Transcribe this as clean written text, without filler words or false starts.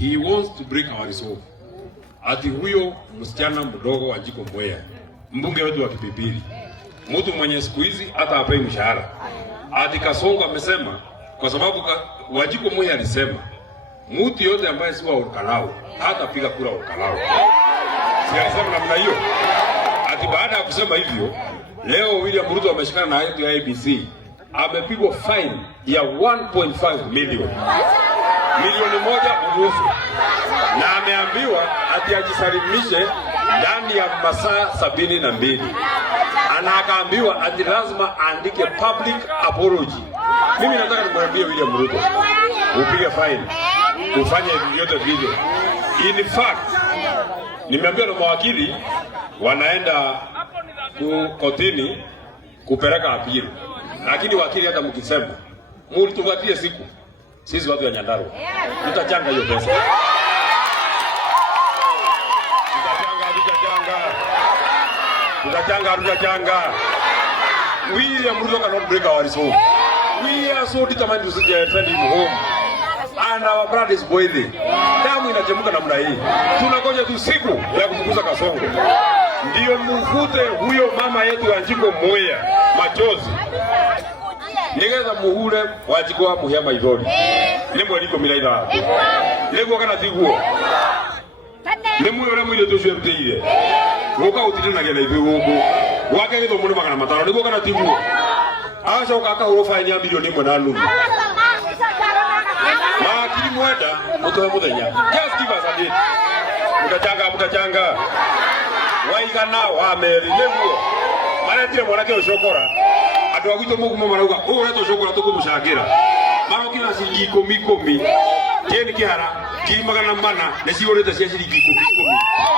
he wants to break our resolve. Ati huyo msichana mdogo wa Wanjiku Mwea, mbunge wetu wa Kipipiri, mtu mwenye siku hizi hata hapai mshahara. Ati Kasongo amesema kwa sababu Wanjiku Mwea alisema mtu yote ambaye si wa Olkalau hata piga kura Olkalau. Si alisema namna hiyo? Ati baada ya kusema hivyo, leo William Ruto ameshikana na yetu ya ABC, amepigwa fine ya 1.5 milioni. Milioni moja unusu. Na ameambiwa ati ajisalimishe ndani ya masaa 72. Ana akaambiwa ati lazima aandike public apology. Mimi nataka nimwambie William Ruto, upige fine, ufanye vyote vile. In fact, nimeambiwa na mawakili wanaenda kotini kupeleka apili. Lakini wakili hata mkisema mulitupatie siku, sisi watu wa Nyandarua tutachanga hiyo pesa. Tutachanga. William Ruto cannot break our resolve. We are so determined to send him home. And our blood is boiling. Damu inachemuka namna hii. Tunakoja tu siku ya kufukuza Kasongo. Ndio mvute huyo mama yetu Wanjiku Mwea machozi. Nigeza muhure Wanjiku wa muhia maithori. Nimwe liko miraitha. Lego kana tiguo. Nimwe ore mwire tucio rutire. Goka utirina gena ithugu. Wake githo muri magana matano lego kana tiguo. Acoka akahuro fine ya milioni 1.5. Makiri mwenda mutoe muthenya. Just give us a date. Mutachanga. Waigana wa meri neguo. Maretire mwanake ucokora. Andu agwito mugumo marauga ureto ucokora tukumucangira. Marokira ciringi 10. Keni kihara kiri magana mana niciurite cia ciringi 10.